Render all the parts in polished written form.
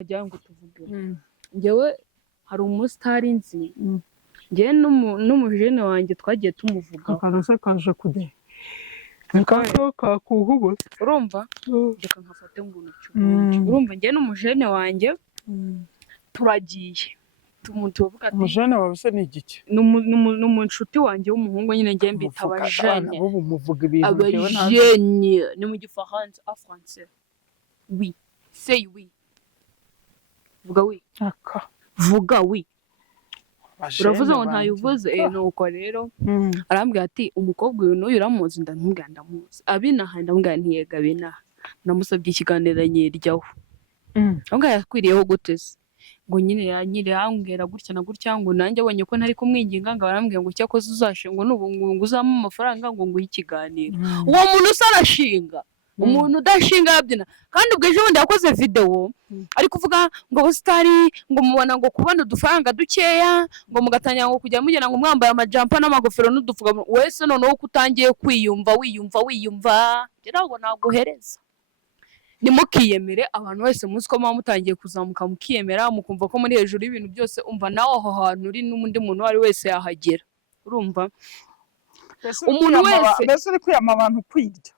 Ajya ngo tuvuge njyewe hari umusitari nzi njyewe n'umujene wanjye twagiye tumuvugaho akanase kaje kude nkaso kakuhubo urumva reka nkafate ngo unucyo urumva njyewe n'umujene wanjye turagiye tuvuga ati umujene wawe se ni igiki n'umunshuti wanjye w'umuhungu nyine njyewe mbita abajene bo muvuga ibintu bitewe na abajene ni mu gifaransa en français oui say oui vuga oui aka vuga oui uravuze ngo ntayuvuze nuko rero arambwira ati umukobwa uyu n'uyu uramuzi ndamubwira ndamuzi abinaha ndamubwira ntiyega abinaha namusabye ikiganiro nyiryaho ahubwo yakwiriyeho guteze ngo nyine yanyire yambwira gutya na gutya ngo nanjye abonye ko ntari kumwinginga ngo arambwira ngo cyakoze uzashinga n'ubu ngo uzampa amafaranga ngo nguhe ikiganiro uwo muntu usarashinga umuntu udashinga yabyina kandi ubwo ejo bundi yakoze video ari kuvuga ngo ubusitari ngo mubona ngo kubona udufaranga dukeya ngo mugatanya ngo kujya mugena ngo mwambaye amajampa n'amagofero n'udufuga wese noneho kutangiye wiyumva ntabwo naguhereza nimukiyemere abantu bose muzi ko muba mutangiye kuzamuka mukiyemera mukumva ko muri hejuru y'ibintu byose umva nawe aho hantu uri n'undi muntu uwo ari wese yahagera urumva umuntu wese mbese uri kwiyama abantu kwirya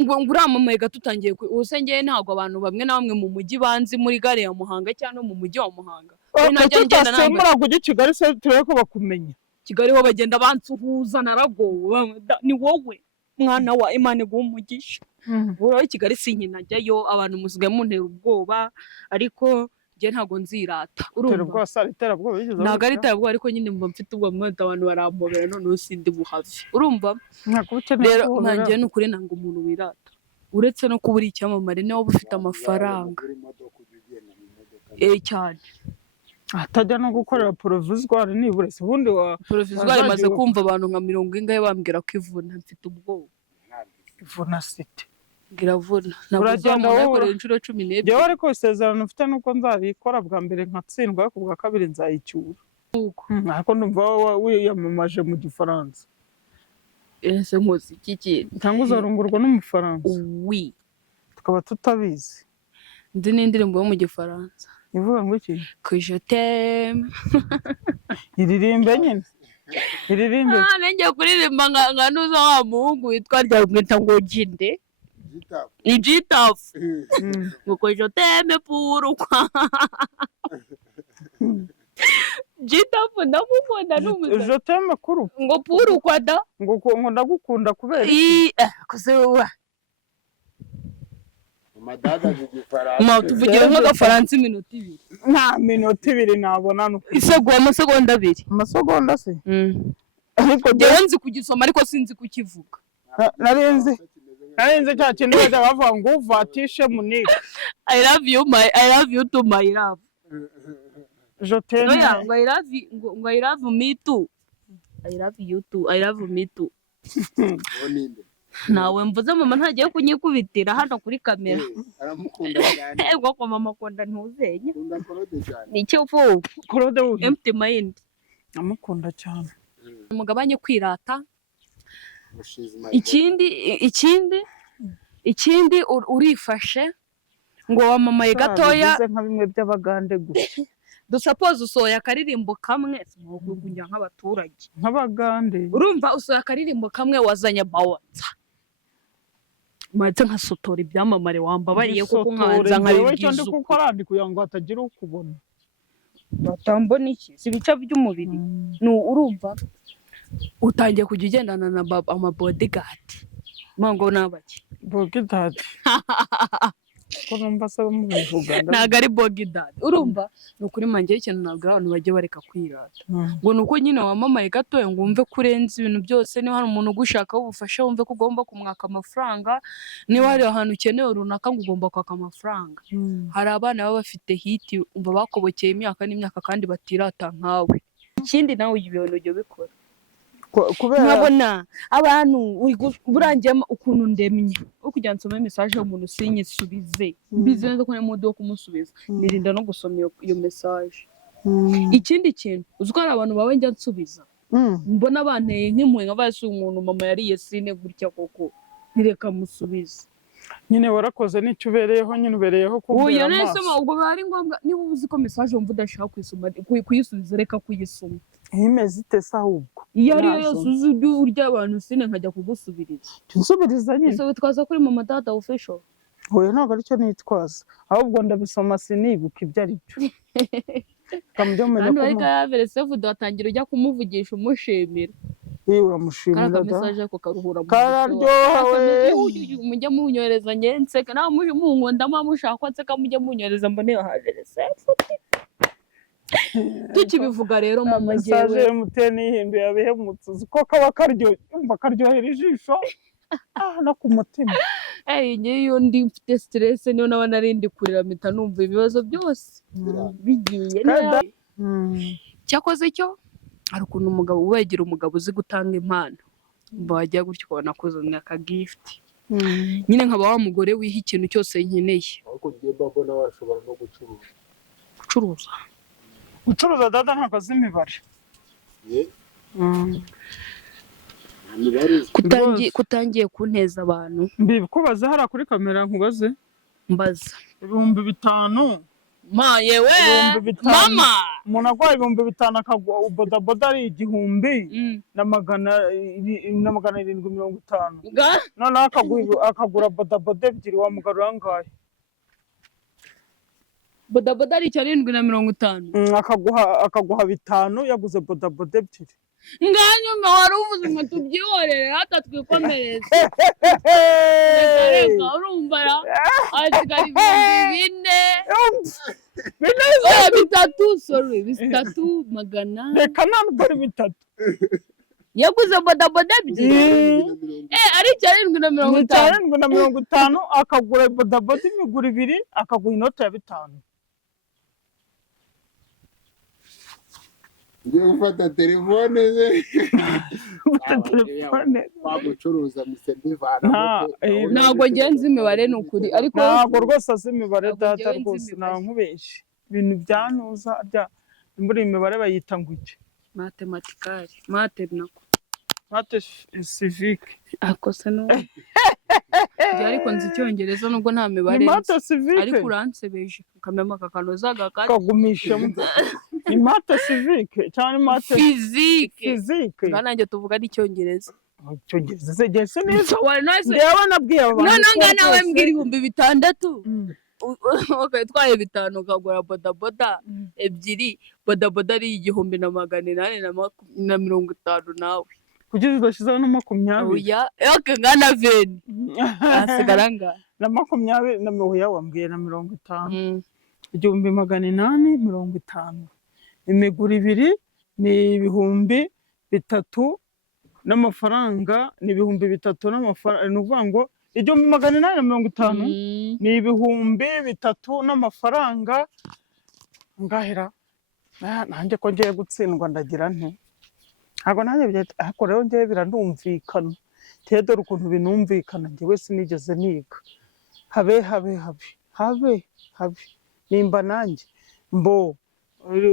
ngo uramamaye gato utangiye ubusengeye ntabwo abantu bamwe na bamwe mu mujyi banzi muri gare ya Muhanga cyangwa mu mujyi wa Muhanga tutasimbura kujya Kigali se turebe ko bakumenya Kigali ho bagenda bansuhuza naragowe ni wowe mwana wa Imana iguha umugisha wowe Kigali sinkinajyayo abantu musigaye muntera ubwoba ariko njye ntabwo nzirata urumva ntabwo ari iterabwoba ariko nyine mba mfite ubwoba abantu barampobera noneho sindi buhave urumva rero nanjye ni ukuri nanga umuntu wirata uretse no kuba uri icyamamare niba ufite amafaranga cyane atajya no gukorera provisoire nibure se ubundi wa provisoire maze kumva abantu nka 40 bambwira ko ivuna mfite ubwoba ivuna site giravuna uragenda wowe inshuro 12 byo ariko isezerano ufite nuko nzabikora bwa mbere nkatsindwa ku bwa kabiri nzayicyura ariko ndumva wiyamamaje mu gifaransa ese nkozi kiki cyangwa uzarungurwa n'umufaransa oui tukaba tutabizi ndi n'indirimbo yo mu gifaransa ivuga ngo iki que je t'aime iririmbe nyine iririmbe nanjye kuririmba nka nuza wa muhungu witwa Ryamwita ngo Jinde ni Jitaf ngo que je t'aime pour quoi Jitaf ndamukunda n'umuze je t'aime kuru ngo pour quoi da ngo ndagukunda kubera kuzewa madada z'igifaransa tuvugira nk'agafaransa iminota 2 nta minota 2 nabona no amasegonda 2 amasegonda se ariko njyewe nzi kugisoma ariko sinzi kukivuga narenze cya kintu bajya bavuga ngo uvatishe munike I love you too my love je t'aime ngo I love me too I love you too I love me too nawe mvuze mama ntagiye kunyikubitira hano kuri kamera aramukunda cyane ego ko mama akunda ntuzenya akunda Claude cyane nicyo fu Claude empty mind amukunda cyane umugabanye kwirata ikindi urifashe ngo wamamaye gatoya nka bimwe by'abagande gusa dusapoze usohoye akaririmbo kamwe sinogugujya nk'abaturage nk'abagande urumva usohoye akaririmbo kamwe wazanye bawanza maze nkasotora ibyamamare wambabariye kuko nkanza nkabibwiza kuko arandi kugira ngo hatagira ukubona batambona iki si bica by'umubiri urumva utangiye kujya ugendana na ama bodyguard mango nabaki bodyguard ko numva se mubivuga ntago ari bodyguard urumva nukuri mangiye ikintu ntabwo abantu bagiye bareka kwirata ngo nuko nyine wamamaye gatoya ngo wumve kurenza ibintu byose niba hari umuntu ugushaka ubufasha wumve ko ugomba kumwaka amafaranga niba hari ahantu ukeneye runaka ngo ugomba kwaka amafaranga hari abana baba bafite hiti umva bakobokeye imyaka n'imyaka kandi batirata nkawe ikindi nawe ibintu ujye bikora nkabona abantu burangiye ukuntu ndemye kugira nsome message y'umuntu sinyisubize mbize neza ko n'imodo yo kumusubiza nirinda no gusoma iyo message ikindi kintu uziko hari abantu bawe njya nsubiza mbona banteye nk'impuye nka basi umuntu mama yariye sine gutya koko ntireka musubize nyine warakoze n'icyo ubereyeho nyine ubereyeho kumbera amaso ubwo bari ngombwa niba uzi ko message wumva udashaka kuyisubiza reka kuyisoma imeze ite se ahubwo iyo ariyo yose uzi urya abantu sine nkajya kugusubiriza nsubiriza nyine ese witwaza kuri mama dada official oya ntabwo aricyo nitwaza ahubwo ndabisoma sinibuka ibyo ari byo kandi ariko yabere sefu watangira ujya kumuvugisha umushimira uramushimira da message ko karuhura kararyoha we mujya munyohereza njenseka nawe munkunda mushaka nseka mujya munyohereza mbone yahabere sefu tukibivuga rero mama jewe message MTN yihinduye abihemutse ko kaba karyohera ijisho no ku mutima ngewe ndi mfite stress niyo naba narindi kurira mpita numva ibibazo byose bigiye cyakoze cyo hari ukuntu umugabo wegera umugabo uzi gutanga impano bajya gutyo ukabona kuzana aka gift nyine nkaba wa mugore wiha ikintu cyose nkeneye ariko ngiye mbona washobora no gucuruza dada ntabwo azi imibare kutangiye kunteza abantu mbikubaze hariya kuri kamera nkubaze mbaza 5,000 yewe mama umuntu agwaye 5,000 akagwa bodaboda ari 1,000 na 750 noneho akagura bodaboda ebyiri wamugarura angahe bodaboda ari 750 akaguha 5 yaguze bodaboda ebyiri nganyuma wari uvuze ngo tubyihorere hata twikomereze reka urumva asigara 3,000 reka ntabwo ari 3 yaguze bodaboda ebyiri ari 750 akagura bodaboda imiguru 2 akaguha inoti ya 5 ngiye gufata telefone wagucuruza mise mbivana ntabwo ngenzi imibare ni ukuri ariko ntabwo rwose azi imibare data rwose ntankubeshye ibintu byanuza muri imibare bayita ngo iki matematikari mate civique akose no ariko nzi icyongereza nubwo nta mibare ariko uransebeje ukamenya akakanoza kagumishamo ni mate civique cyane mate physique nanjye tuvuga n'icyongereza icyongereza zegese neza ndeba nabwiye abantu none nawe mbwira 6,000 ukayitwaye 5 ukagura bodaboda ebyiri bodaboda ari 1,850 nawe kugeza udashyizeho na 20 oya ngana veni asigara ngaha na 20 na oya wambwiye na 50 1,850 imiguru 2 ni 3,000 n'amafaranga ni 3,000 n'amafaranga ni ukuvuga ngo 1,850 ni 3,000 n'amafaranga ngahera nanjye ko ngiye gutsindwa ndagira nte ntabwo nanjye ariko rero ngiye birandumvikana dore ukuntu binumvikana njyewe sinigeze niga habe nimba nanjye mbo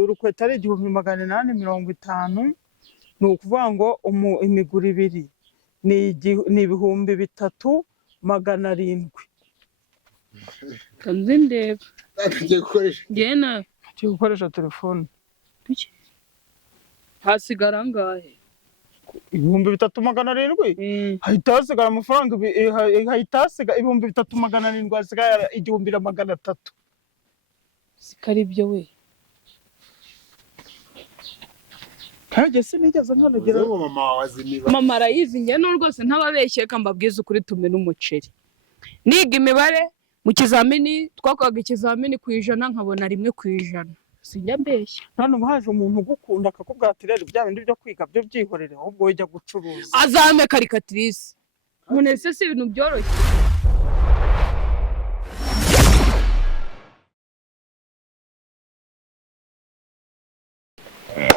urukweta ari 1,850 ni ukuvuga ngo imiguru 2 ni 3,700 kanze ndeba tugiye gukoresha telefone hasigara ngahe 3,700 hahita hasigara amafaranga hahita hasigara 3,700 hasigara 1,300 sikari ibyo we kage sinigeze nkanogera mama arayizi njye no rwose ntababeshye kambabwiza ukuri tume n'umuceri niga imibare mu kizamini twakoraga ikizamini ku 100 nkabona 1 ku 100 sinjya mbeshya none uhaje umuntu ugukunda akakubwira ati rero bya bindi byo kwiga byo byihorere ahubwo wejya gucuruza azame karikatrice none se si ibintu byoroshye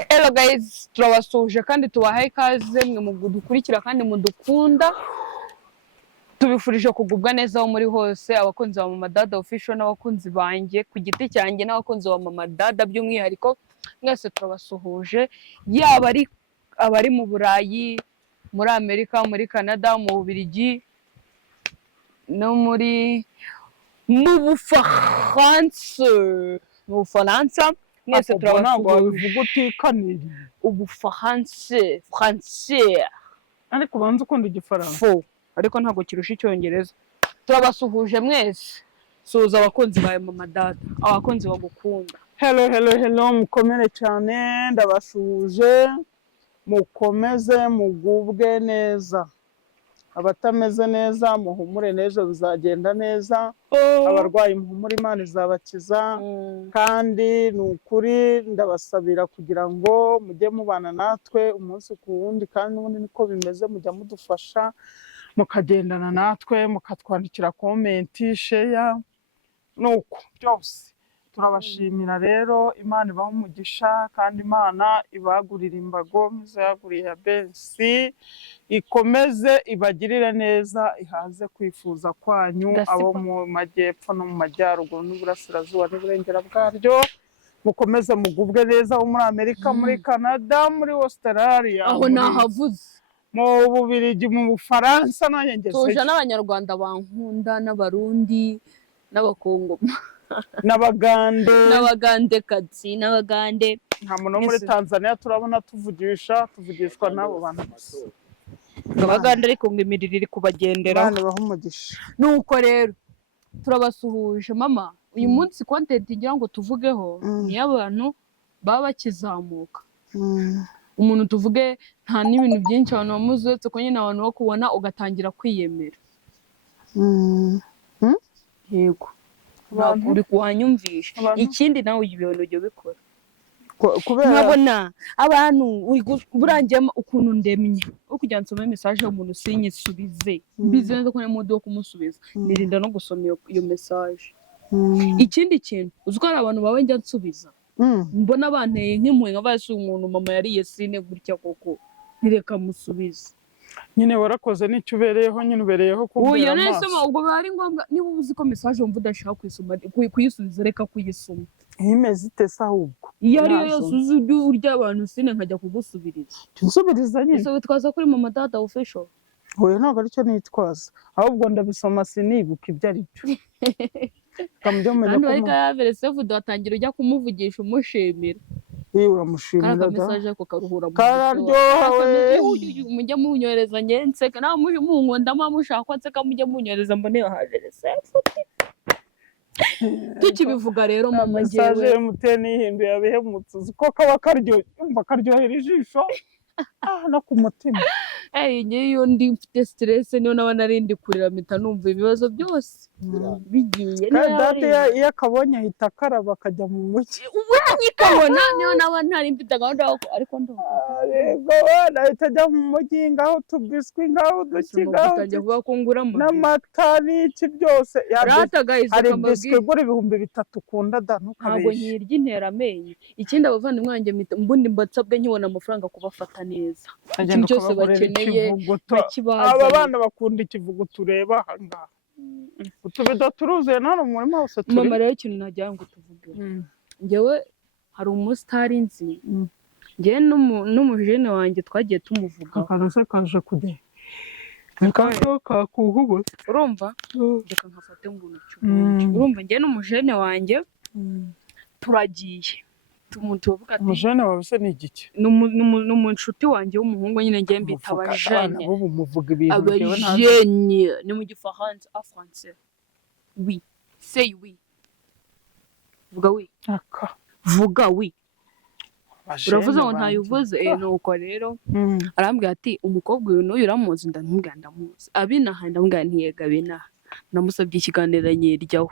Hello guys, turabasuje kandi tubahaye ikaze mwe mudukurikira kandi mudukunda. Tubifurije kugubwa neza aho muri hose, abakunzi ba Mama Dada official n'abakunzi banjye ku giti cyanjye n'abakunzi ba Mama Dada by'umwihariko mwese turabasuhuje, yaba ari abari mu Burayi, muri Amerika, muri Canada, mu Bubiligi no muri mu Bufaransa mwese turabavuga utikaniriye Français ariko banza ukunda igifaransa fo ariko ntabwo kirusha icyongereza. Turabasuhuje mwese, suhuza abakunzi bawe mama data, abakunzi bagukunda. Hello mukomere cyane, ndabasuhuje, mukomeze mugubwe neza, abatameze neza muhumure neza, bizagenda neza, abarwayi muhumure Imana izabakiza, kandi ni ukuri ndabasabira kugira ngo mujye mubana natwe umunsi ku wundi, kandi n'ubundi niko bimeze, mujya mudufasha mukagendana natwe, mukatwandikira komenti, sheya, nuko byose turabashimira. Rero Imana ibaha umugisha, kandi Imana ibagurira imbago nk'izayaguriye ya Bensi, ikomeze ibagirire neza, ihaze kwifuza kwanyu, abo mu majyepfo no mu majyaruguru n'uburasirazuba n'uburengera bwaryo, mukomeze mugubwe neza, abo muri Amerika, muri Canada, muri Australia, aho nahavuze, mu Bubiligi, mu Bufaransa, nanjye ngezeyo. tuje n'abanyarwanda bankunda, n'abarundi, n'abakongo, n'abagandekazi, n'abagande. Nta muntu wo muri Tanzania turabona tuvugishwa n'abo bantu gusa. Abagande ariko ngo imirire iri kubagendera. Imana ibahe umugisha. Nuko rero turabasuhuje mama. Uyu munsi content ngira ngo tuvugeho ni y'abantu baba bakizamuka. Umuntu tuvuge nta n'ibintu byinshi abantu bamuzi, uretse ko nyine abantu bo kubona ugatangira kwiyemera. Yego. Uri kuhanyumvisha. Ikindi nawe ibintu ujye bikora. Nkabona abantu burangiye ukuntu ndemye, kugira ngo nsome message y'umuntu sinyisubize, mbizi neza ko ari mu kumusubiza, nirinda no gusoma iyo message. Ikindi kintu uziko ari abantu bawe njya nsubiza, mbona banteye nk'impuhwe nk'abasi umuntu mama yariye sine gutya koko nireka musubiza. Nyine warakoze n'icyo ubereyeho, nyine ubereyeho kumbera amaso. Nesoma ubwo bari ngombwa, niba uzi ko message wumva udashaka kuyisubiza reka kuyisoma. Imeze ite se ahubwo? Iyo ariyo yose uzi urya abantu sine nkajya kugusubiriza. Nsubiriza nyine. Ese witwaza kuri mama data official? Oya ntabwo aricyo nitwaza, ahubwo ndabisoma sinibuka ibyo ari byo. Kandi ariko yavere sefu datangira ujya kumuvugisha umushimira. Uramushimira da. Message ako karuhura mu. Kararyoha we. Mujya munyoreza nyense na munkunda mushaka nseka mujya munyoreza mbone haje sefu. Tukibivuga rero mama ngewe message muteni yihinduye abihemutse uko kaba karyo umva karyohera ijisho no ku mutima. Ngeyo ndi mfite stress niyo naba narindi kurira mpita numva ibibazo byose bigiye data iyo akabonye ahita akaraba akajya mu mujyi. Uranyikabona niyo naba ntari mfite gahunda ariko ndumva ahita ajya mu mujyi, ngaho tubiswi, ngaho uduki, ngaho n'amata n'iki byose. Hari biswi igura 3000 ukunda da ntukabeshye. Ntabwo nkirya intera amenyo. Ikindi abavandimwe banjye mbundi mbatsabwe nkibona amafaranga kubafata neza. Ikintu cyose bakeneye bakibaza. Aba bana bakunda ikivugo tureba aha ngaha. Utubido turuzuye none umurima wose turi. Mama rero ikintu nagira ngo tuvuge. Ngewe hari umusitari nzi. Ngewe n'umujene wanjye twagiye tumuvuga. Akanase kaje kude. Reka kuhubo. Urumva? Reka nkafate ngo urumva ngewe n'umujene wanjye turagiye. Tuvuga ati umujene wawe se ni igiki? N'umushuti wanjye w'umuhungu nyine ngiye mbita abajene. Abo muvuga ibintu byewe nta. Abajene ni mu gifaransa en français. Oui. Say oui. Vuga oui. Vuga oui. Uravuze ngo ntayuvuze nuko rero arambwira ati umukobwa uyu n'uyu uramuzi, ndamubwira ndamuzi. Abinaha ndamubwira ntiyega binaha. Namusabye ikiganiro nyiryaho.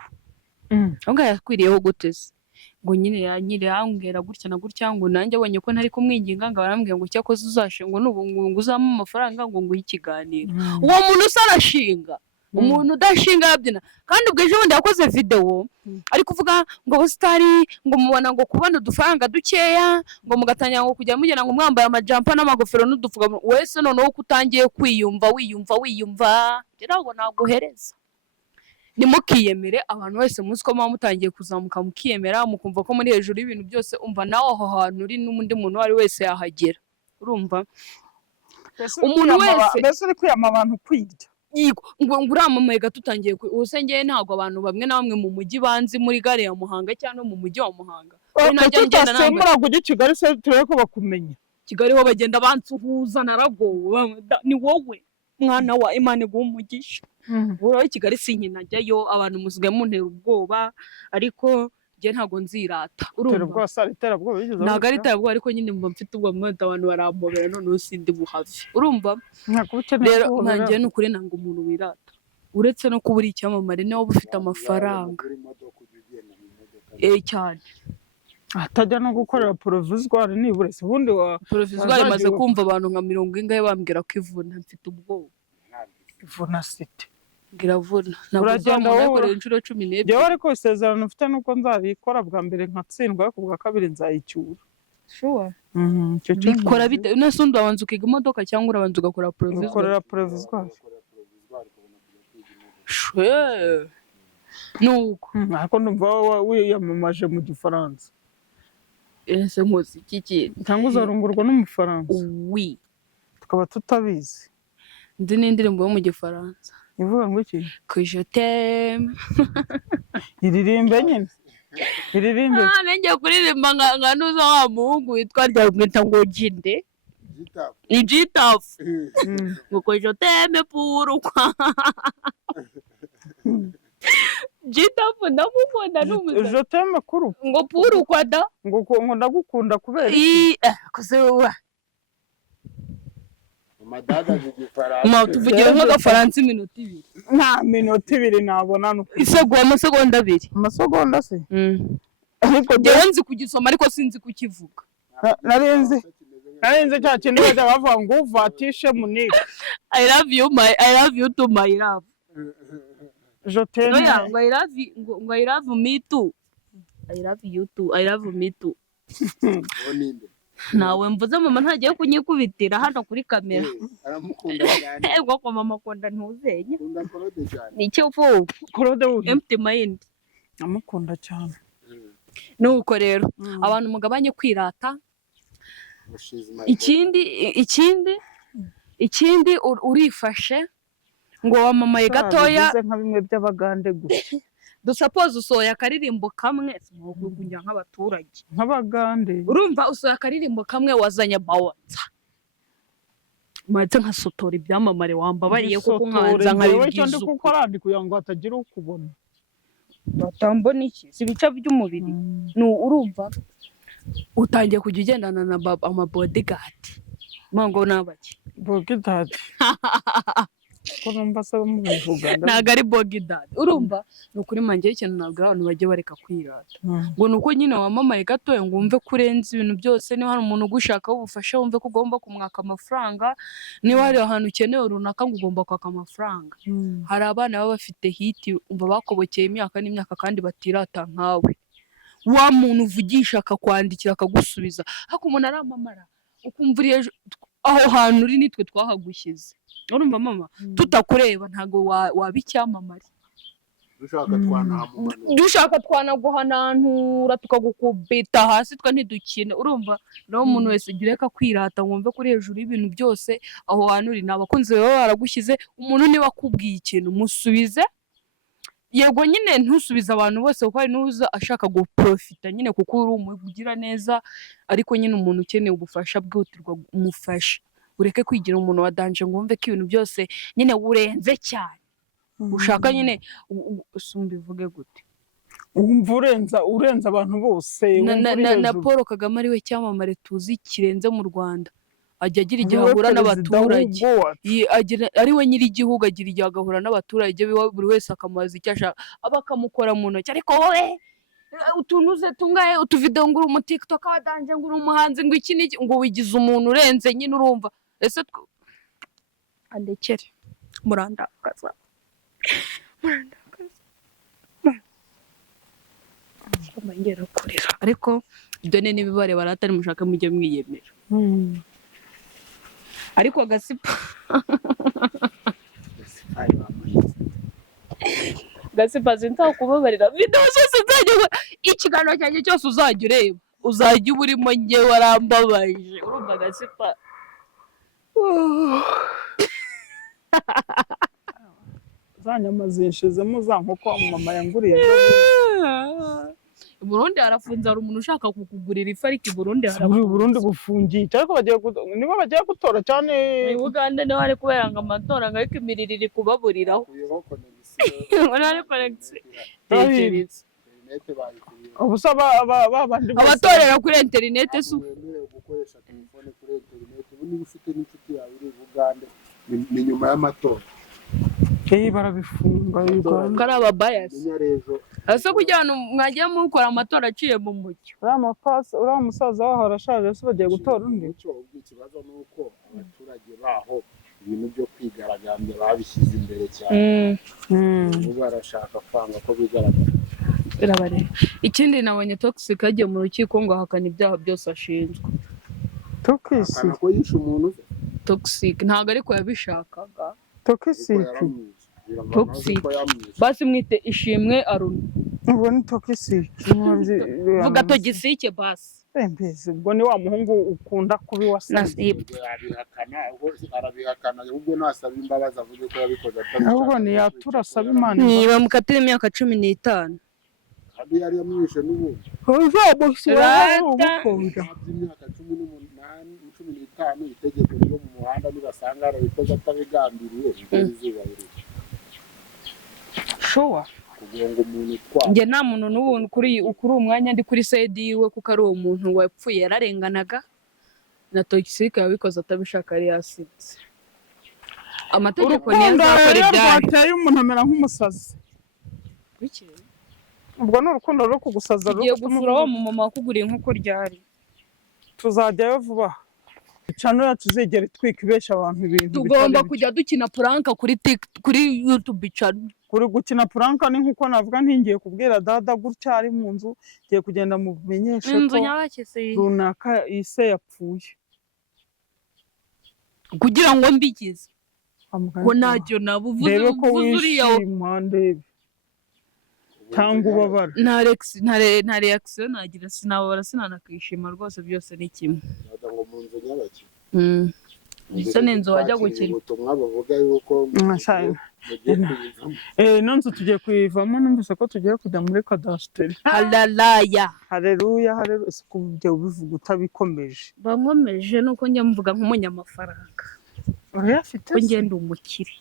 Ahubwo yakwiriyeho guteze. Ngo nyine yambwira gutya na gutya, ngo nanjye abonye ko ntari kumwinginga ngo arambwira ngo cyakoze uzashinga n'ubu ngo uzampa amafaranga ngo nguhe ikiganiro. Uwo muntu usarashinga, umuntu udashinga yabyina. Kandi ubwo ejo bundi yakoze video ari kuvuga ngo abasitari ngo mubona ngo kubona udufaranga dukeya ngo mugatangira ngo kujya mugena ngo mwambaye amajampa n'amagofero n'udufuga. Wese noneho kutangiye wiyumva rero naguhereza. Nimukiyemere abantu wese muzi ko mutangiye kuzamuka mukiyemera mukumva ko muri hejuru y'ibintu byose, umva nawe aho hantu uri n'undi muntu ari wese yahagera. Urumva umuntu wese mbese uri kwiyama abantu kwirya ngo uramamaye gato utangiye ubusengeye ntabwo abantu bamwe na bamwe mu mujyi banzi muri gare ya Muhanga cyangwa mu mujyi wa Muhanga tutasemura kujya Kigali se turebe ko bakumenya Kigali ho bagenda bansuhuza naragowe ni wowe mwana wa Imana iguha umugisha wowe Kigali sinkinajyayo abantu musigaye muntera ubwoba ariko je ntago nzirata urumva ntago ari terabwoba ariko nyine mba mfite ubwo moment abantu barambobera none usindi buhavi urumva rero nanjye n'ukuri nanga umuntu wirata uretse no kubura icyamamare niba ufite amafaranga cyane atajya no gukorera provisoire nibure se ubundi wa provisoire maze kumva abantu nka 40 bambwira ko ivuna mfite ubwoba ivuna city giravuna uragenda wowe inshuro 12 je wari ko isezerano ufite nuko nzabikora bwa mbere nkatsindwa ariko bwa kabiri nzayicyura sure bikora bite nese ndabanza ukiga imodoka cyangwa urabanza ugakora provisoire ukorera provisoire sure nuko ariko ndumva wiyamamaje mu gifaransa ese nkoze iki kintu cyangwa uzarungurwa n'umufaransa oui tukaba tutabizi ndi n'indirimbo yo mu gifaransa ivuga ngo iki que je t'aime iririmbe nyine iririmbe nenge kuririmba nka nuza wa muhungu witwa Ryamwita ngo Jinde ni Jitaf ngo que je t'aime pour quoi Jitaf ndamukunda n'umuza je t'aime kuru ngo pour quoi da ngo ndagukunda kubera kuzewa madada z'igifaransa tuvugira nk'agafaransa iminota 2 nta minota 2 nabona no amasegonda 2 amasegonda se ariko jewe nzi kugisoma ariko sinzi kukivuga narenze cya kintu bajya bavuga ngo vatishe munike I love you to my love je t'aime ngo I love me too I love you too I love me too nawe mvuze mama ntagiye kunyikubitira hano kuri kamera aramukunda cyane ego ko mama akunda ntuzenya kunda Claude cyane nicyo uvuga Claude empty mind amukunda cyane nuko rero abantu mugabanye kwirata ikindi urifashe ngo wamamaye gatoya nka bimwe by'abagande gusa dusapoze usoya akaririmbo kamwe sinogugujya nk'abaturage nk'abagande urumva usoya akaririmbo kamwe wazanye bawonza maze nka sotora ibyamamare wambabariye kuko nkanza nkabibwiza kuko arandi kugira ngo hatagira ukubona batambona iki si bica by'umubiri urumva utangiye kujya ugendana na ama bodyguard mango nabaki bodyguard ko numva se mubivuga ntago ari bodyguard urumva nukuri manje ikintu ntabwo abantu bajye bareka kwirata ngo nuko nyine wamamaye gatoya ngo umve kurenza ibintu byose niba hari umuntu ugushaka ubufasha wumve ko ugomba kumwaka amafaranga niba hari ahantu ukeneye runaka ngo ugomba kwaka amafaranga hari abana baba bafite hiti umva bakobokeye imyaka n'imyaka kandi batirata nkawe wa muntu uvugisha akakwandikira akagusubiza hako umuntu aramamara ukumva uri aho hantu uri nitwe twahagushyize urumva mama tutakureba ntago wabicyamamare dushaka twanaguhanantura tukagukubita hasi twa ntidukine urumva naho umuntu wese gireka kwirata ngumve kuri hejuru y'ibintu byose aho hantu uri nabakunze baba baragushyize umuntu niba akubwiye ikintu musubize yego nyine ntusubiza abantu bose kuko hari n'uza ashaka guprofita nyine kuko uri umugira neza ariko nyine umuntu ukeneye ubufasha bwihutirwa umufasha ureke kwigira umuntu wadanje ngo wumve ko ibintu byose nyine urenze cyane ushaka nyine usumba ivuge gute umva urenza abantu bose na Paul Kagame ari we cyamamare tuzi kirenze mu Rwanda ajya agira igihe ahura n'abaturage ari we nyiri igihugu agira igihe agahura n'abaturage buri wese akamubaza icyo ashaka abakamukora mu ntoki ariko wowe utunuze tungaye utuvideo nguru mu TikTok wadanje nguru umuhanzi ngo iki niki ngo wigize umuntu urenze nyine urumva ese andekere murandakaza ngera kurira ariko done n'ibibare baratari mushaka mujye mwiyemera ariko gasipa zinta kubabarira video zose nzajya ikiganiro cyanjye cyose uzajya ureba uzajya uburimo nge warambabaje urumva gasipa za nyama zinshizemo za nkoko mama yanguriye i Burundi harafunze, hari umuntu ushaka kukugurira ifi ariko i Burundi muri harafunze. Burundi bufungiye ariko nibo bagiye gutora cyane Muri Uganda niho hari kubera ngo amatora ngo ariko imiriro iri kubaburiraho. Kuyeho konegisiyo. Muri ari konegisiyo. ubusa babandi Abatorera kuri interineti se Wemerewe gukoresha telefone kuri interineti. Ubu niba ufite n'inshuti yawe iri Uganda ni nyuma y'amatora. barabifunga Uganda. kari ababayasi. Menya rero. Ese kugira ngo mwajya mukora amatora aciye mu mucyo. uriya musaza waho arashaje se bagiye gutora undi Ikibazo ni uko abaturage baho ibintu byo kwigaragambya babishyize imbere cyane. Ubu barashaka kwanga ko bigaragara. Birabareba. Ikindi nabonye Toxic yagiye mu rukiko ngo ahakana ibyaha byose ashinjwa. Toxic Akana ko yishe umuntu se. Toxic ntabwo ariko yabishakaga. Toxic Toxic. Basi mwite Ishimwe Aruna. ubwo ni Toxic Vuga Togisike basi. mbese ubwo ni wa muhungu ukunda kubi wasabye Nasibu. arabihakana ahubwo nasaba imbabazi avuge ko yabikoze atabishaka. ahubwo ni yaturasaba Imana Niba mukatira imyaka 15. Kandi yari yamwishe n'ubundi. uzamusura ubukunda Imyaka 15 itegeko ryo mu muhanda nibasanga arabikoze atabigambiriye izuba riri. Sure. Kugira ngo umuntu utwara Njye nta muntu n'ubuntu kuri umwanya ndi kuri side yiwe kuko ari uwo muntu wapfuye yararenganaga na Toxic yabikoze atabishaka yari yasinze. Amategeko niyo urukundo azakora rero ibyayo. rwateye umuntu amera nk'umusazi Biki? ubwo ni urukundo rwo kugusaza Tugiye gusura wa mumama wakuguriye nk'uko ryari. tuzajyayo vuba channel yacu izegera itwika ibesha abantu ibintu Tugomba kujya dukina pranka kuri YouTube channel. kuri gukina pranka ni nkuko navuga ntingiye kubwira dada gutya ari mu nzu giye kugenda mumenyeshe Inzu ko nyabakese runaka ise yapfuye kugira ngo mbigize. Ko ntacyo nabuvuze rebe ko uriya wishima ndebe cyangwa ubabara nta reaction nagira sinababara sinanakishima rwose byose ni kimwe. ngo mu nzu nyabaki. Ese ni inzu wajya gukina. Ubutumwa bavuga yuko ino nzu tugiye kuyivamo numvise ko tugiye kujya muri kadasiteri. Halalaya. Haleluya haleluya ese kubyo ubivuga utabikomeje Bankomeje nuko njya mvuga nk'umunyamafaranga. urayafite Ko ngenda umukire.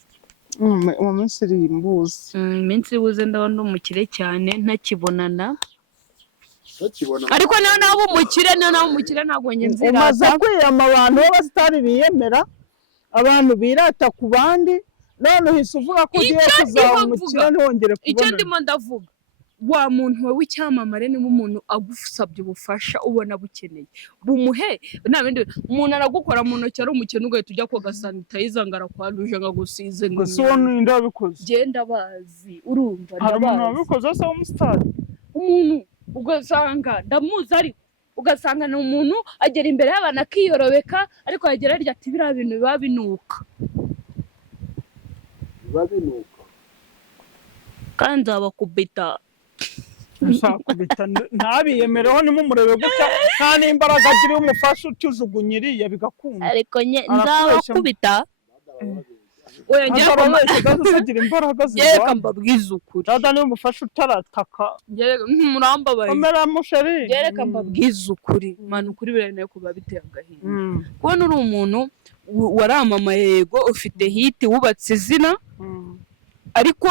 mu minsi iri imbuzi Iminsi ibuze ndabona umukire cyane ntakibonana. bakibona. Ariko nawe nabo umukire ntabwo njye nzira. umaze kwiyama abantu b'abasitari biyemera abantu birata ku bandi none uhise uvuga ko ugiye kuzaba umukire ntiwongere Icyo kubona ndimo ndavuga wa muntu we w'icyamamare niba umuntu agusabye ubufasha ubona bukeneye bumuhe nta bindi umuntu aragukora mu ntoki ari umukene ugahita ujya koga sanitizer ngo arakwanduje ngo agusize ngo gusa uwo ninde wabikoze genda bazi urumva hari umuntu ndabazi wabikoze asa w'umusitari umuntu ugasanga ndamuzi ariko ugasanga ni umuntu agera imbere y'abantu akiyorobeka ariko yagera arya ati biriya bintu biba binuka kandi nzabakubita nshakubita ntabiyemereho nimumurebe gutya nta n'imbaraga agira iyo umufashe utujugunya iriya bigakunda ariko nzabakubita oya ngira imbaraga yereka mbabwiza ukuri dada niba umufashe utarataka murambabaye komera musheri yereka mbabwiza ukuri manu ukuri birane kuba biteye agahinda kubona uri umuntu waramamaye yego ufite hiti wubatse izina ariko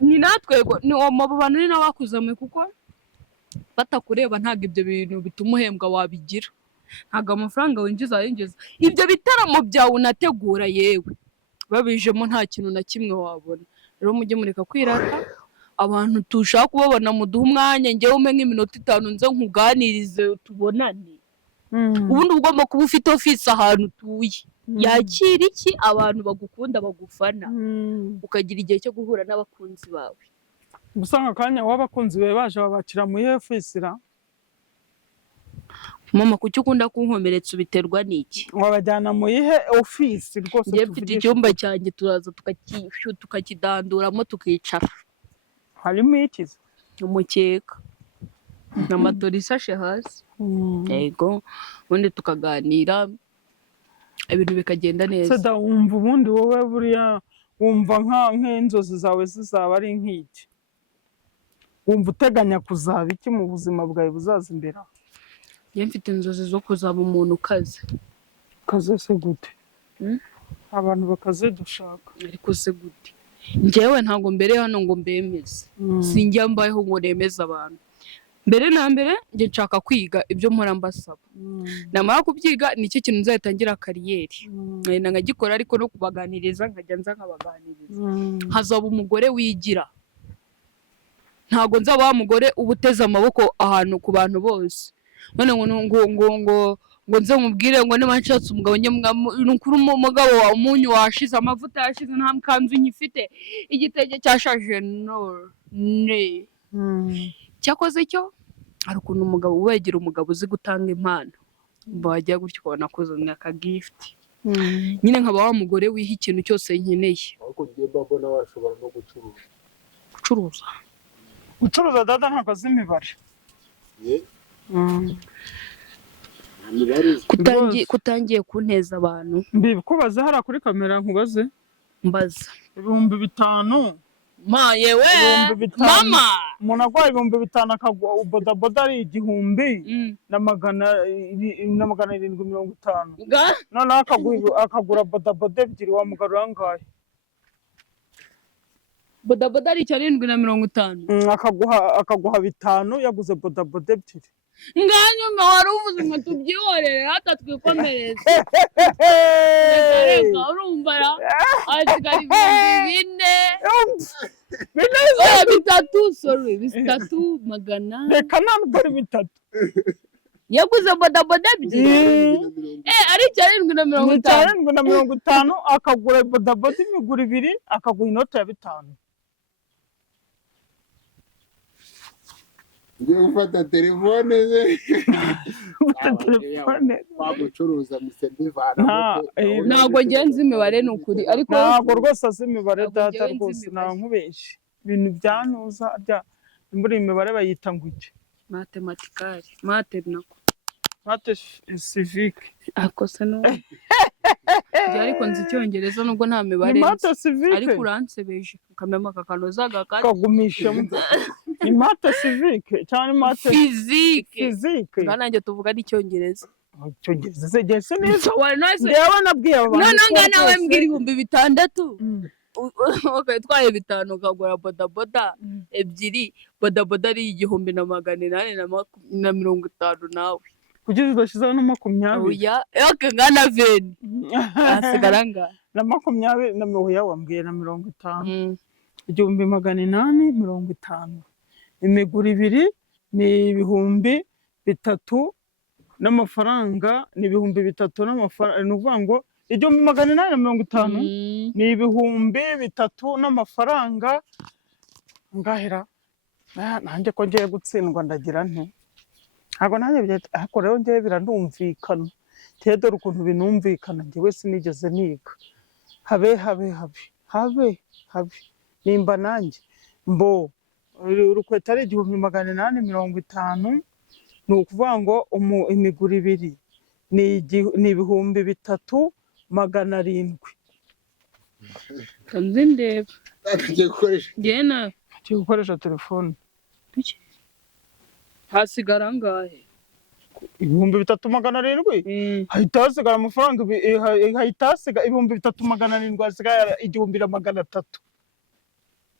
ni natwe ni abo bantu ni n'abakuzamuye kuko batakureba ntabwo ibyo bintu bituma uhembwa wabigira ntabwo amafaranga winjiza ibyo bitaramo byawe unategura yewe babijemo nta kintu na kimwe wabona rero mujye mureka kwirata abantu tushaka kubabona muduha umwanya njyewe ume nk'iminota 5 nze nkuganirize tubonane ubundi ugomba kuba ufite office ahantu utuye yakira iki abantu bagukunda bagufana ukagira igihe cyo guhura n'abakunzi bawe gusanga akanya w'abakunzi bawe baje babakira mu office mama kuki ukunda kunkomeretsa ubiterwa n'iki wabajyana mu ihe office rwose tuvugisha mfite icyumba cyanjye turaza tukakidanduramo tukicara harimo ikiza umukeka na matora isashe hasi yego ubundi tukaganira ibintu bikagenda neza seda wumva ubundi wowe buriya wumva nk'inzozi zawe zizaba ari nk'iki? Wumva uteganya kuzaba iki mu buzima bwawe buzaza imbere? Njye mfite inzozi zo kuzaba umuntu ukaze. Ukaze se gute? Abantu bakaze dushaka. Ariko se gute? Njyewe ntabwo mbere hano ngo mbemeze. Sinjya mbayeho ngo nemeze abantu. Mbere na mbere njye nshaka kwiga ibyo mpora mbasaba. Namara kubyiga nicyo kintu nzahita ngira kariyeri. Nkagikora ariko no kubaganiriza nkajya nza nkabaganiriza. Hazaba umugore wigira. Ntabwo nzaba wa mugore uba uteze amaboko ahantu ku bantu bose. None ngo nze mubwire ngo niba nshatse umugabo nukuri umugabo wa umunyu washize, amavuta yashize, nta kanzu nyifite, igitege cyashaje, no ne. Cyakoze cyo hari ukuntu umugabo wegera umugabo uzi gutanga impano, bajya gutyo ukabona kuzana aka gift. Nyine nkaba wa mugore wiha ikintu cyose nkeneye. Ariko ngiye mbona washobora no gucuruza. Gucuruza dada ntabwo azi imibare. Kutangiye kunteza abantu. Mbikubaze hariya kuri kamera nkubaze. Mbaza. 5,000. Ma yewe mama umuntu agwaye 5,000 akagwa bodaboda ari 1,000 na 750. Noneho akagura bodaboda ebyiri wamugarura angahe? Bodaboda ari 750. Akaguha 5 yaguze bodaboda ebyiri. Nganyuma wari uvuze ngo tubyihorere hata twikomereze. Reka urumva ya asigari 4 bitatu, sorry, 300. Reka ntabwo ari 3. Yaguze bodaboda ebyiri. Ari 750 akagura bodaboda imiguru 2 akaguha inoti ya 5. Ngiye gufata telefone ze. Telefone wagucuruza mise mbivana. Ntabwo ngenzi imibare n'ukuri, ariko ntabwo rwose azi imibare data rwose, nta nkubeshye. Ibintu byanuza bya muri imibare bayita ngo iki? Mathematical, mate nako. Mate civique. Akose no. Ariko nzi Icyongereza nubwo nta mibare. Mate civique. Ariko uransebeje ukamema kakanoza gakati. Kagumishemo. Ni mate civique cyane mate physique. Nanjye tuvuga n'Icyongereza. Icyongereza zegese neza. Ndewe nabwiye abantu. None nawe mbwira 6,000. Ukatwaye 5 ukagura bodaboda ebyiri, bodaboda ari 1,850 nawe. Kugeza udashizeho na 20. Oya, ngana 20. Asigara nga. Na 20 na oya wambwiye na 50. 1,850. Imiguru 2 ni 3,000 n'amafaranga, ni 3,000 n'amafaranga. Ni ukuvuga ngo 1,850 ni 3,000 n'amafaranga. Ngahera nanjye ko ngiye gutsindwa ndagira nte? Ntabwo nanjye ariko rero ngiye biranumvikana. Dore ukuntu binumvikana njyewe sinigeze niga. Habe nimba nanjye mbo urukweta ari 1,850. Ni ukuvuga ngo imiguru 2 ni 3,700. Kanzi ndeba. Ngiye gukoresha. Ngena. Ngiye gukoresha telefone. Hasigara ngahe? 3,700. Hahita hasigara amafaranga hahita hasiga 3,700 hasigara 1,300.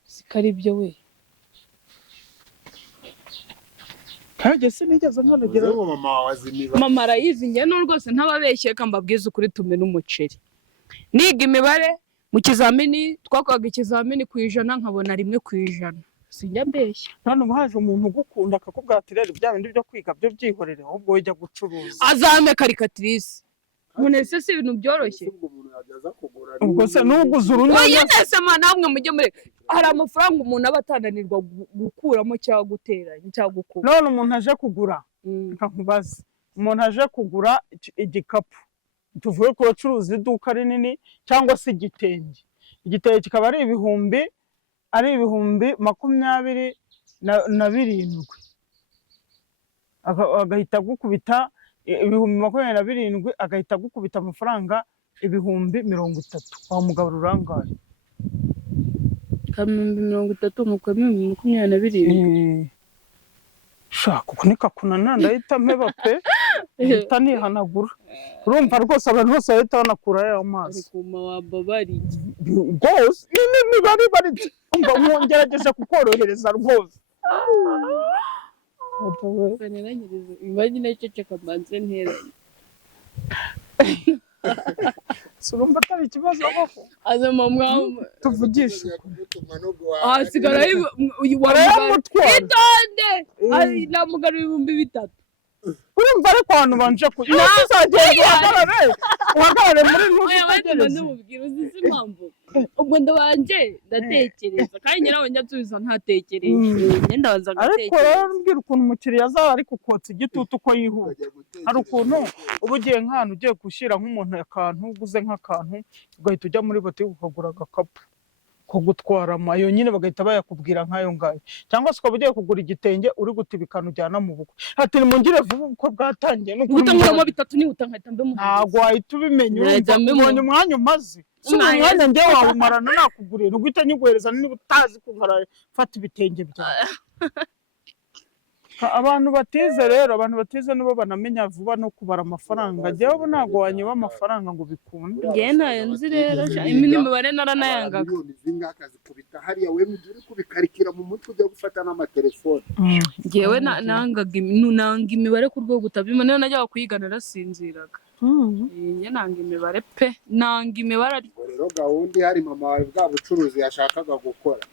Sikari byo we. Kaje sinigeze nkanogera. Mama wazimiba. Mama arayizi njye no rwose ntababeshye kambabwiza ukuri tume n'umuceri. Niga imibare mu kizamini twakoraga ikizamini ku 100 nkabona 1 ku 100. Sinjya mbeshya. None uhaje umuntu ugukunda akakubwira ati rero bya bindi byo kwiga byo byihorere ahubwo wejya gucuruza. Azame karikatrice. None se si ibintu byoroshye. Ubwo se nuguza urunyanya. Oya nese namwe mujye muri hari amafaranga umuntu aba atananirwa gukuramo cyangwa guteranya cyangwa gukura. None umuntu aje kugura nkakubaza. Umuntu aje kugura igikapu. Tuvuye ku bacuruza iduka rinini cyangwa se igitenge. Igitenge kikaba ari 27,000 agahita gukubita 27,000 agahita gukubita amafaranga 30,000 wa mugabo rurangaye. Kamembe 30 mu kwa 2027. Shaka uko nikakunanira ndahita mpeba pe ndahita nihanagura urumva rwose abantu bose bahita banakura ya mazi Kuma wambabari. rwose n'imibare bari umva mwongerageje kukorohereza rwose Banaranyiriza imagine cece kamanze ntera. surumva atari ikibazo koko Aza mama tuvugisha sigara warayamutwara itonde ari namugaru 3,000. urumva ariko abantu banje kujya uhagarare muri ntutegereze mubwira uzi impamvu ubwo ndabanje ndatekereza kandi nyirawe njyatubiza ntatekereje ndabanza ariko rero mbwira ukuntu umukiriya azaba ari kukotsa igitutu uko yihuta hari ukuntu uba ugiye nk'ahantu ugiye gushyira nk'umuntu akantu uguze nk'akantu ugahita ujya muri botike ukagura agakapu ko gutwaramo ayo nyine bagahita bayakubwira nk'ayo ngayo cyangwa se ukaba ugiye kugura igitenge uri gutibikana ujyana mu bukwe ati nimungire vuba uko bwatangiye gutanguramo 3 nihuta nkahita mbe ntabwo wahita ubimenya ubonye umwanya umaze si umwanya njyewe wawumarana nakuguriye nuguhita nyiguhereza niba utazi kunkara fata ibitenge byawe abantu batize rero abantu batize nibo banamenya vuba no kubara amafaranga njyewe ubu ntabwo wanyiba amafaranga ngo bikunde njyewe ntayo nzi rero imibare naranayangaga zikubita hariya we mugiye kubikarikira mu mutwe ujya gufata n'amatelefone njyewe nanga imibare ku rwego utabyima niyo najyaga kuyiga narasinziraga njye nanga imibare pe nanga imibare ariko rero gahunda ihari mama wawe bwa bucuruzi yashakaga gukora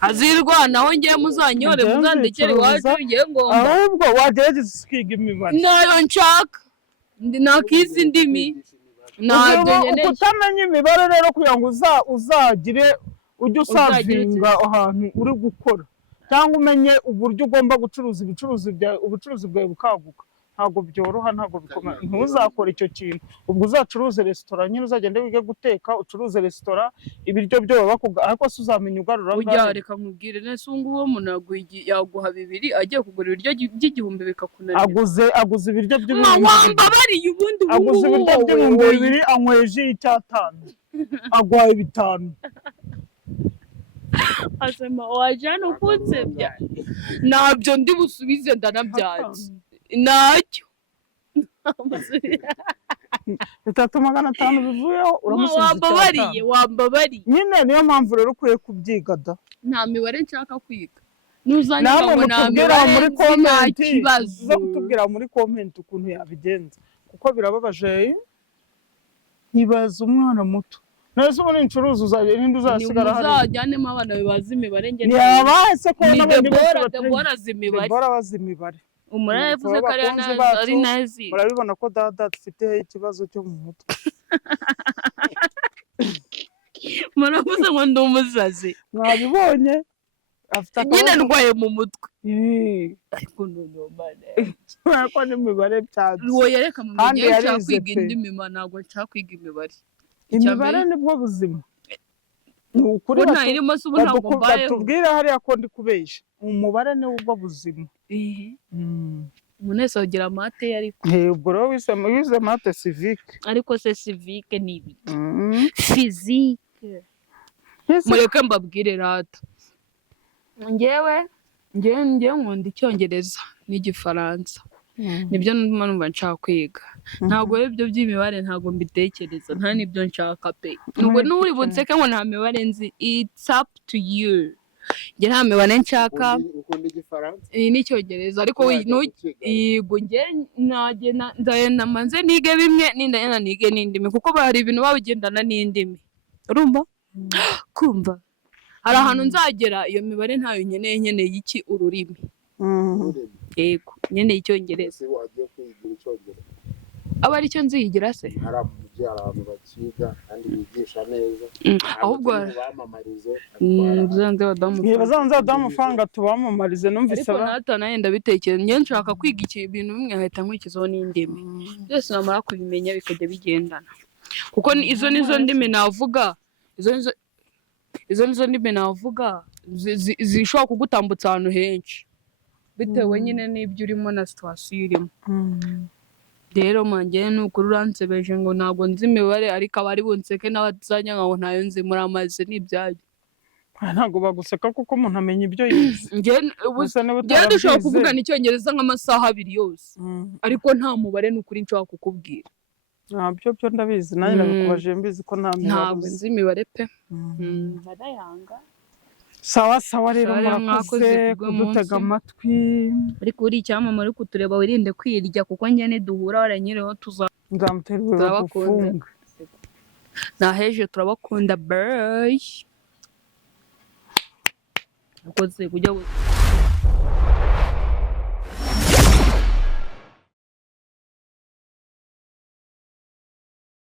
azirwanaho njyewe muzanyore muzandekere iwacu ngiye ngomba ahubwo wagerageza ukiga imibare nayo nshaka nakizi indimi ntabyo nkeneye utamenya imibare rero kugira ngo uzagire ujye usavinga ahantu uri gukora cyangwa umenye uburyo ugomba gucuruza ubucuruzi bwawe bukaguka ntabwo byoroha ntabwo bikomeye ntuzakora icyo kintu ubwo uzacuruze resitora nyine uzagende wige guteka ucuruze resitora ibiryo byo ariko se uzamenya ugarura ujya reka nkubwire nese ubu ngubu umuntu yaguha 2 agiye kugura ibiryo by'igihumbi bikakunanira aguze ibiryo by'ibihumbi wambabariye ubundi aguze ibiryo by'ibihumbi 2 anyweye ji y'5 agwaye 5 asema wajana ukunsebya nabyo ndi busubize ndanabyaje nacyo 3,500 bivuyeho uramusubiza wambabariye nyine niyo mpamvu rero ukwiye kubyiga da nta mibare nshaka kwiga nuzanyira ngo nta mibare muri nta komenti kibazo uza kutubwira muri komenti ukuntu yabigenza kuko birababaje ntibaza umwana muto nese ubu n'incuruzi uzajya n'indi uzasigara hari muzajyanemo abana bibaza imibare njye ntiyabahise ko n'abandi bose Debora azi imibare Debora azi imibare umurara yavuze ko ari nazi murabibona ko dada dufite ikibazo cyo mu mutwe muravuze ngo ndi umusazi mwabibonye nyine ndwaye mu mutwe ariko none ko n'imibare byaje uwo yereka mu gihe nshaka kwiga indimi ntabwo nshaka kwiga imibare imibare nibwo buzima ni ukuri irimo se ubu ntabwo mbayeho batubwira hariya ko ndi kubeshya umubare ni ubwo buzima umuntu wese agira mate ye ariko ubwo rero wize mate civique ariko se civique ni ibi physique mureke mbabwire rata njyewe nkunda icyongereza n'igifaransa nibyo numva nshaka kwiga ntabwo ibyo by'imibare ntabwo mbitekereza nta n'ibyo nshaka pe nubwo n'uri bunseke ngo nta mibare nzi it's up to you njye nta mibare nshaka ukunda igifaransa n'icyongereza ariko yego njye nzagenda manze nige bimwe n'indagenda nige n'indimi kuko hari ibintu babigendana n'indimi urumva kumva hari ahantu nzagera iyo mibare ntayo nkeneye iki ururimi yego nkeneye icyongereza aba aricyo nziyigira se hari abantu bakiga kandi bigisha neza ahubwo bazanze baduha amafaranga tubamamarize numvise ariko natana yenda bitekereza njye nshaka kwiga ibintu bimwe nkahita nkurikizaho n'indimi byose namara kubimenya bikajya bigendana kuko izo nizo ndimi navuga izo nizo ndimi navuga zishobora kugutambutsa ahantu henshi bitewe nyine n'ibyo urimo na situwasiyo urimo rero manjye ni ukuri uransebeje ngo ntabwo nzi imibare ariko abari bunseke n'abazajya ngo ntayo nzi muri amazi n'ibyayo ntabwo baguseka kuko umuntu amenya ibyo yize. Njyewe dushobora kuvugana icyongereza nk'amasaha 2 yose ariko nta mubare n'ukuri nshobora kukubwira. Byo ndabizi nanjye nabikubajije mbizi ko nta mibare. Ntabwo nzi imibare pe. Barayanga. Sawa rero murakoze kudutega amatwi. Ariko uri icyamamare uri kutureba wirinde kwirya kuko njye niduhura waranyireho nzamuterura gufunga. Naheje turabakunda bye. Nakoze kujya